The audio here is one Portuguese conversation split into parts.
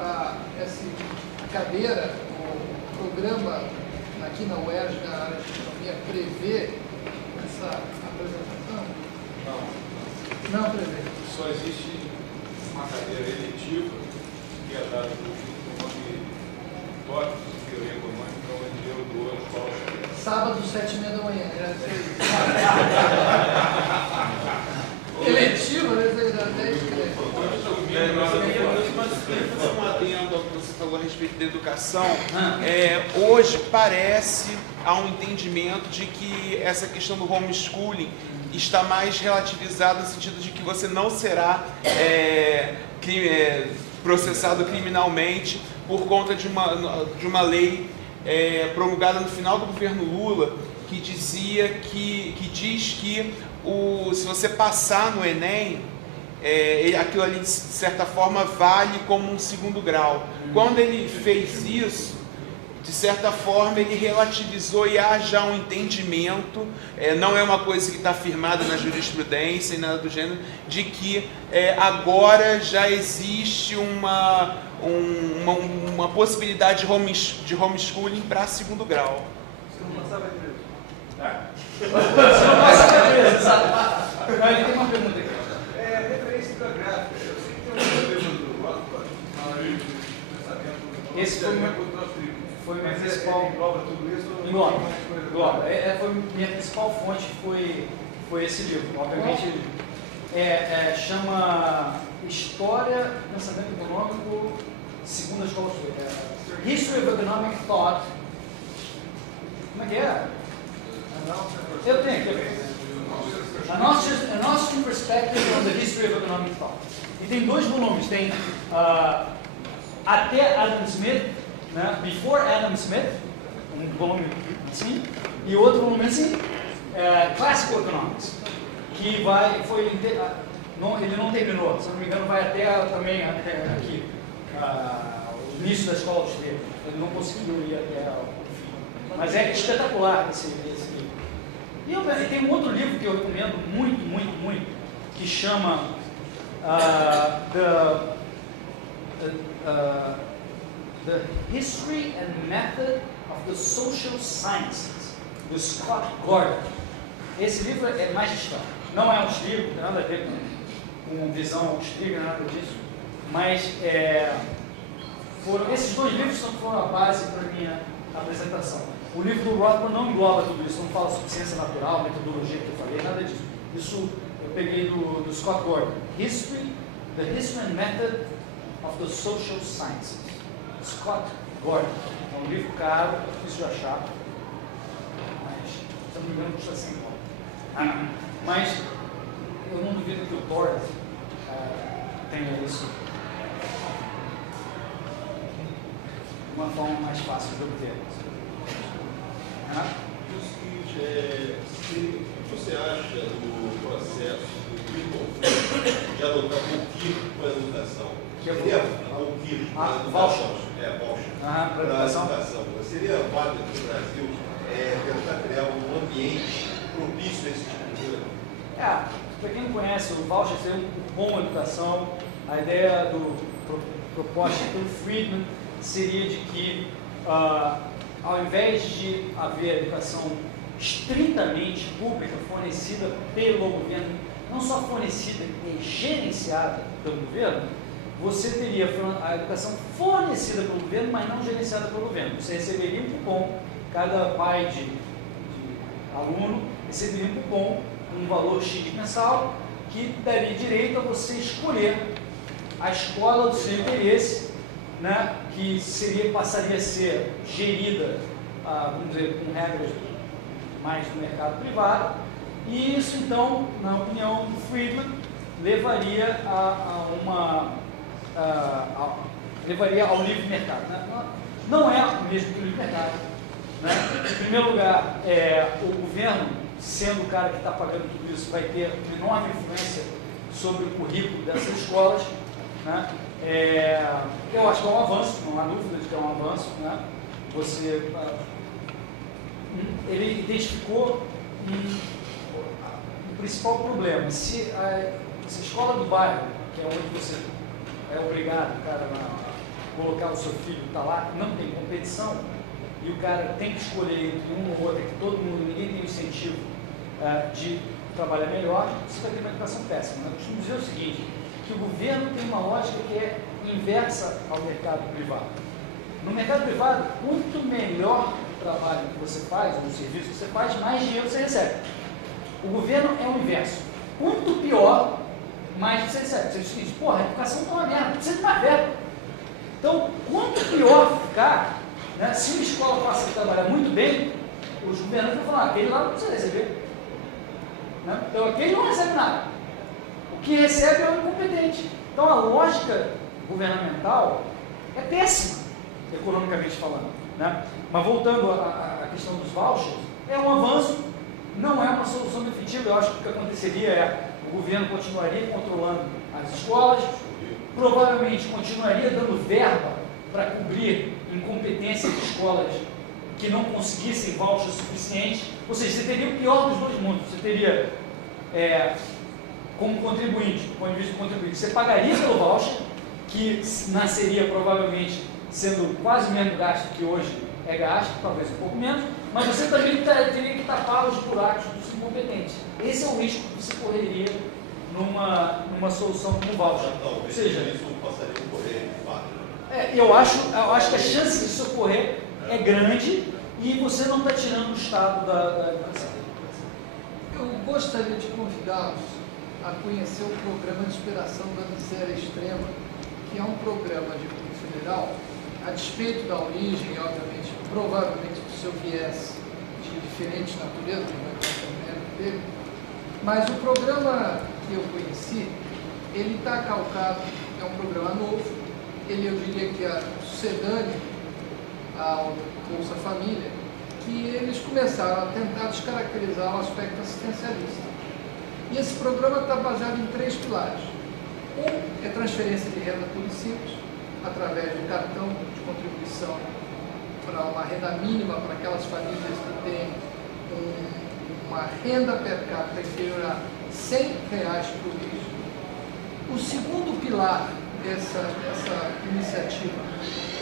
a cadeira, o programa aqui na UERJ, na área de economia, prevê essa apresentação? Não. Não prevê. Só existe uma cadeira eletiva que é dada no nome Tópicos de Teoria Econômica, onde eu dou as aulas. Sábado, 7h30 da manhã. Eletivo, né? Um adendo ao que você falou a respeito da educação. Hoje parece, há um entendimento de que essa questão do homeschooling está mais relativizada no sentido de que você não será processado criminalmente por conta de uma lei promulgada no final do governo Lula, que diz que se você passar no Enem, aquilo ali de certa forma vale como um segundo grau. Quando ele fez isso, de certa forma ele relativizou e há já um entendimento, não é uma coisa que está afirmada na jurisprudência e nada do gênero, de que agora já existe uma possibilidade de homeschooling para segundo grau. Você não passava direito. Ele tem uma pergunta aqui. Referência biográfica. Eu sei que tem um problema do Rothbard, esse foi minha principal. Engloba tudo isso? Engloba. Foi minha principal fonte, foi esse livro. Obviamente, chama História do Pensamento Econômico segundo a Escola Austríaca. History of Economic Thought. Como é que é? Eu tenho aqui. An Austrian Perspective on the History of Economic Thought. E tem 2 volumes. Tem até Adam Smith, né? Before Adam Smith, um volume assim, e outro volume assim, Classical Economics, que ele não terminou, se não me engano, vai até aqui, o início da escola austríaca. Ele não conseguiu ir até o fim. Mas é espetacular esse livro. E tem um outro livro que eu recomendo muito, que chama The History and Method of the Social Sciences, do Scott Gordon. Esse livro é magistral. Não é austríaco, não tem nada a ver com visão austríaca, nada disso. Mas esses 2 livros foram a base para a minha apresentação. O livro do Rothbard não engloba tudo isso, não fala sobre ciência natural, metodologia que eu falei, nada disso. Isso eu peguei do Scott Gordon. The History and Method of the Social Sciences. Scott Gordon. É um livro caro, difícil de achar, mas, se eu não me engano, custa 100 dólares. Mas eu não duvido que o Torres tenha isso de uma forma mais fácil de obter. O seguinte, o que você acha do processo do de adotar o KIR para a educação? Seria o KIR para a educação? Para a educação. Seria válido no Brasil tentar criar um ambiente propício a esse tipo de coisa? Para quem não conhece, o voucher seria um cupom à educação. A ideia proposta pelo Friedman seria de que ao invés de haver educação estritamente pública, fornecida pelo governo, não só fornecida e gerenciada pelo governo, você teria a educação fornecida pelo governo, mas não gerenciada pelo governo. Você receberia um cupom, cada pai de aluno receberia um cupom, um valor X mensal, que daria direito a você escolher a escola do seu interesse, né, que passaria a ser gerida, vamos dizer, com regras mais do mercado privado, e isso então, na opinião do Friedman, levaria levaria ao livre mercado. Né? Não é o mesmo que o livre mercado. Né? Em primeiro lugar, o governo, sendo o cara que está pagando tudo isso, vai ter uma enorme influência sobre o currículo dessas escolas. Né? Eu acho que é um avanço, não há dúvida de que é um avanço. Né? Ele identificou o principal problema. Se a escola do bairro, que é onde você é obrigado o cara a colocar o seu filho, está lá, não tem competição, e o cara tem que escolher entre um ou outro, que todo mundo, ninguém tem o incentivo de trabalhar melhor, você vai ter uma educação péssima. Eu costumo dizer o seguinte, que o governo tem uma lógica que é inversa ao mercado privado. No mercado privado, quanto melhor o trabalho que você faz, ou o serviço que você faz, mais dinheiro você recebe. O governo é o inverso. Quanto pior, mais você recebe. Você diz o seguinte, porra, a educação está uma merda, precisa de mais verba. Então, quanto pior ficar, né, se uma escola passa a trabalhar muito bem, os governantes vão falar, aquele lá não precisa receber. Né? Então, aquele não recebe nada. O que recebe é o incompetente. Então, a lógica governamental é péssima, economicamente falando. Né? Mas voltando à questão dos vouchers, é um avanço, não é uma solução definitiva. Eu acho que o que aconteceria é o governo continuaria controlando as escolas, provavelmente continuaria dando verba para cobrir incompetência de escolas que não conseguissem voucher suficiente. Ou seja, você teria o pior dos dois mundos. Você teria, como contribuinte, do ponto de vista do contribuinte, você pagaria pelo voucher, que nasceria provavelmente sendo quase o mesmo gasto que hoje é gasto, talvez um pouco menos, mas você também teria que tapar os buracos dos incompetentes. Esse é o risco que você correria numa solução como voucher. Ou seja, isso passaria a ocorrer de fato. Eu acho que a chance disso ocorrer é grande e você não está tirando o Estado da educação. Eu gostaria de convidá-los a conhecer o programa de superação da miséria extrema, que é um programa de cunho federal, a despeito da origem, obviamente, provavelmente do seu viés de diferente natureza, não vai ter dele, mas o programa que eu conheci, ele está calcado, é um programa novo, eu diria que é sucedâneo ao Bolsa Família, que eles começaram a tentar descaracterizar o aspecto assistencialista. E esse programa está baseado em 3 pilares. Um é transferência de renda por simples, através do cartão de contribuição para uma renda mínima para aquelas famílias que têm uma renda per capita inferior a R$100 por mês. O segundo pilar dessa iniciativa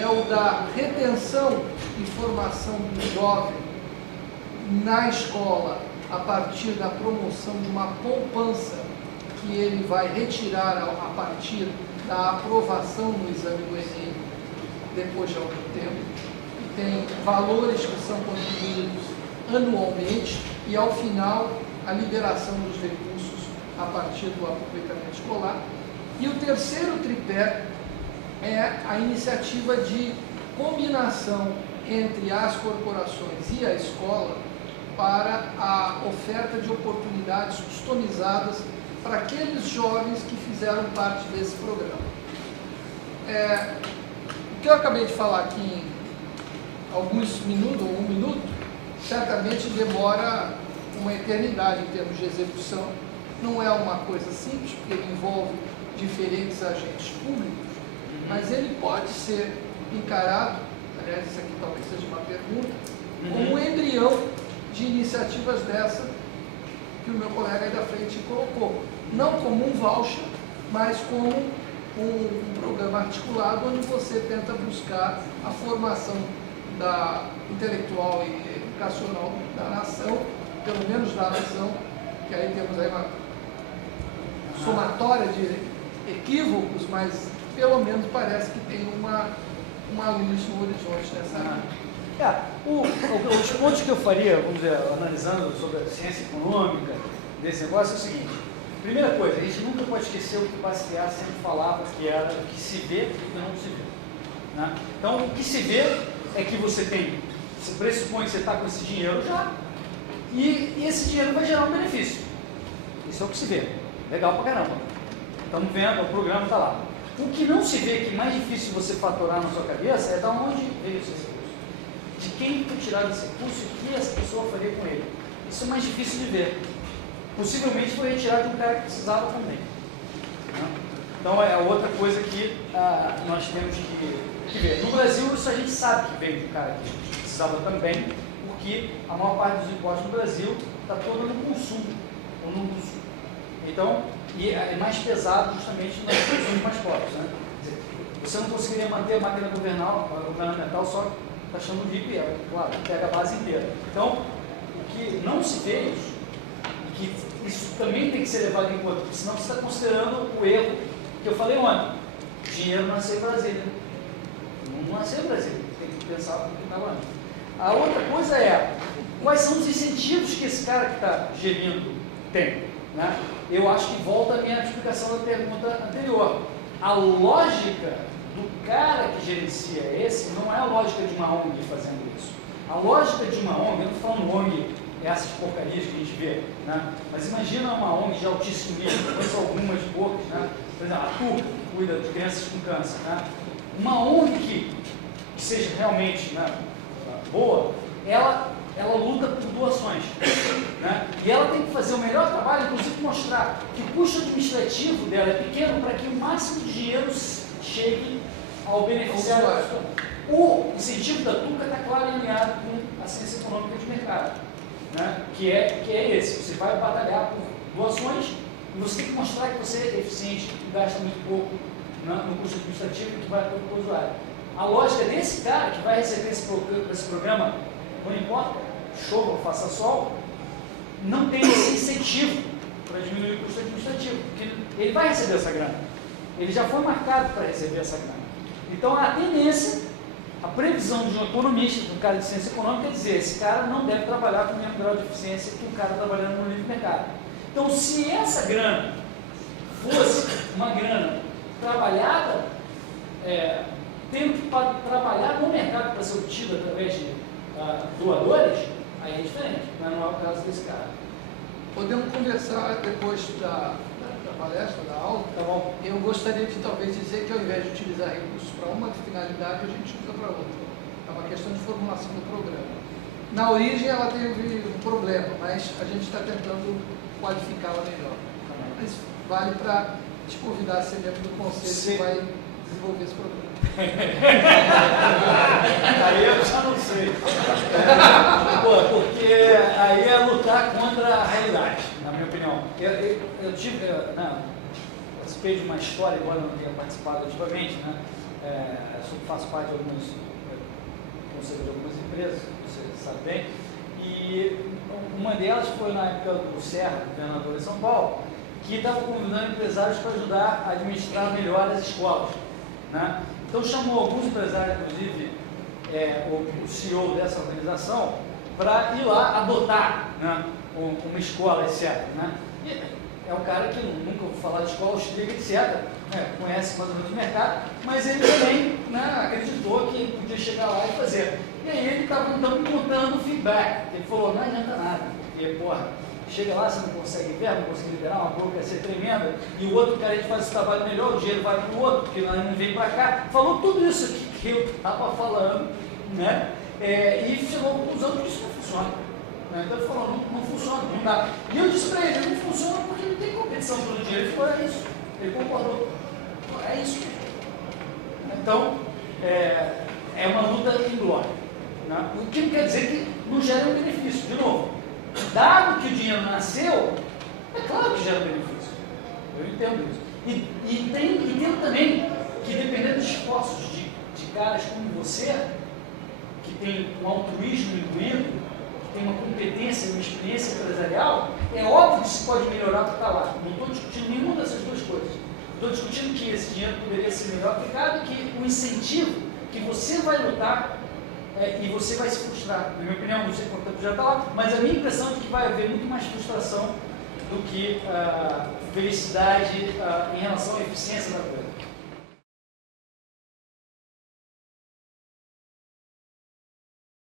é o da retenção e formação do jovem na escola a partir da promoção de uma poupança que ele vai retirar a partir da aprovação no exame do Enem depois de algum tempo, e tem valores que são contribuídos anualmente e ao final a liberação dos recursos a partir do aproveitamento escolar. E o terceiro tripé é a iniciativa de combinação entre as corporações e a escola para a oferta de oportunidades customizadas para aqueles jovens que fizeram parte desse programa. O que eu acabei de falar aqui em alguns minutos, ou 1 minuto, certamente demora uma eternidade em termos de execução. Não é uma coisa simples, porque ele envolve diferentes agentes públicos, mas ele pode ser encarado, aliás, isso aqui talvez seja uma pergunta, como um embrião de iniciativas dessa que o meu colega aí da frente colocou. Não como um voucher, mas como um programa articulado onde você tenta buscar a formação intelectual e educacional da nação, pelo menos da nação, que aí temos aí uma somatória de equívocos, mas pelo menos parece que tem uma luz no horizonte nessa área. Os pontos que eu faria, vamos dizer, analisando sobre a ciência econômica desse negócio é o seguinte. Primeira coisa, a gente nunca pode esquecer o que o Bastiat sempre falava, que era o que se vê e o que não se vê. Né? Então, o que se vê é que você pressupõe que você está com esse dinheiro já, e esse dinheiro vai gerar um benefício. Isso é o que se vê. Legal pra caramba. Estamos vendo, o programa está lá. O que não se vê, que é mais difícil você faturar na sua cabeça, é de onde veio esse recurso. De quem foi tirado esse recurso e o que essa pessoa faria com ele. Isso é mais difícil de ver. Possivelmente foi retirado de um cara que precisava também. Então é outra coisa que nós temos que ver. No Brasil, isso a gente sabe que veio de um cara que precisava também, porque a maior parte dos impostos no Brasil está toda no consumo, ou no uso. Então, e é mais pesado justamente nas pessoas mais pobres. Né? Você não conseguiria manter a máquina governamental só taxando o VIP, claro, pega a base inteira. Então, o que não se fez, e que isso também tem que ser levado em conta, porque senão você está considerando o erro que eu falei ontem. Dinheiro nasceu em Brasília. Não nasceu em Brasília, tem que pensar no que estava antes. A outra coisa é, quais são os incentivos que esse cara que está gerindo tem? Né? Eu acho que volta a minha explicação da pergunta anterior. A lógica do cara que gerencia esse não é a lógica de uma ONG fazendo isso. A lógica de uma ONG, eu não estou falando ONG, essas porcarias que a gente vê, né? Mas imagina uma ONG de altíssimo nível, eu conheço algumas poucas, né? Por exemplo, a Turca, que cuida de crianças com câncer. Né? Uma ONG que seja realmente, né, boa, ela luta por doações, né? E ela tem que fazer o melhor trabalho, inclusive mostrar que o custo administrativo dela é pequeno para que o máximo de dinheiro chegue ao beneficiário. O incentivo da Turca está claro e alinhado com a ciência econômica de mercado, né? que é esse, você vai batalhar por doações e você tem que mostrar que você é eficiente, que gasta muito pouco, né, no custo administrativo e que vai para o usuário. A lógica desse cara que vai receber esse programa, não importa, chova ou faça sol, não tem esse incentivo para diminuir o custo administrativo, porque ele vai receber essa grana. Ele já foi marcado para receber essa grana. Então, a tendência, a previsão de um economista, de um cara de ciência econômica, é dizer, esse cara não deve trabalhar com o mesmo grau de eficiência que um cara trabalhando no livre mercado. Então, se essa grana fosse uma grana trabalhada, tendo que trabalhar no mercado para ser obtida através de doadores, aí é diferente, mas não é o caso desse cara. Podemos conversar depois da palestra, da aula. Tá bom? Eu gostaria de talvez dizer que ao invés de utilizar recursos para uma finalidade, a gente usa para outra. É uma questão de formulação do programa. Na origem ela teve um problema, mas a gente está tentando qualificá-la melhor. Mas vale para te convidar a ser membro do conselho que vai desenvolver esse programa. Aí eu já não sei. Porque aí é lutar contra a realidade, na minha opinião. Eu tive, participei de uma história, embora eu não tenha participado ativamente, né? Faço parte de alguns conselhos de algumas empresas, você sabe bem, e uma delas foi na época do Serra, governador de São Paulo, que estava convidando empresários para ajudar a administrar melhor as escolas, né? Então chamou alguns empresários, inclusive o CEO dessa organização, para ir lá adotar, né, uma escola, etc. Né? E é um cara que nunca ouviu falar de escola austríaca, etc. Conhece mais ou menos o mercado, mas ele também, né, acreditou que podia chegar lá e fazer. E aí ele estava então me contando o feedback. Ele falou, não adianta nada, porque, porra, chega lá, você não consegue ver, não consegue liberar, uma boca vai ser tremenda, e o outro cara a gente faz esse trabalho melhor, o dinheiro vai para o outro, porque lá não vem para cá. Falou tudo isso aqui que eu estava falando, né? E chegou à conclusão que isso não funciona. Né? Então ele falou, não funciona, não dá. E eu disse para ele, não funciona porque não tem competição pelo dinheiro. Ele falou, é isso. Ele concordou. É isso. Então, é uma luta em glória. Né? O que não quer dizer que não gera um benefício. De novo, dado que o dinheiro nasceu, é claro que gera benefício. Eu entendo isso. E entendo também que dependendo dos esforços de caras como você, que tem um altruísmo incluído, que tem uma competência, uma experiência empresarial, é óbvio que se pode melhorar o que está lá. Não estou discutindo nenhuma dessas duas coisas. Estou discutindo que esse dinheiro poderia ser melhor aplicado e que o incentivo que você vai lutar e você vai se frustrar. Na minha opinião, não sei quanto tempo já está lá, mas a minha impressão é de que vai haver muito mais frustração do que felicidade em relação à eficiência da coisa.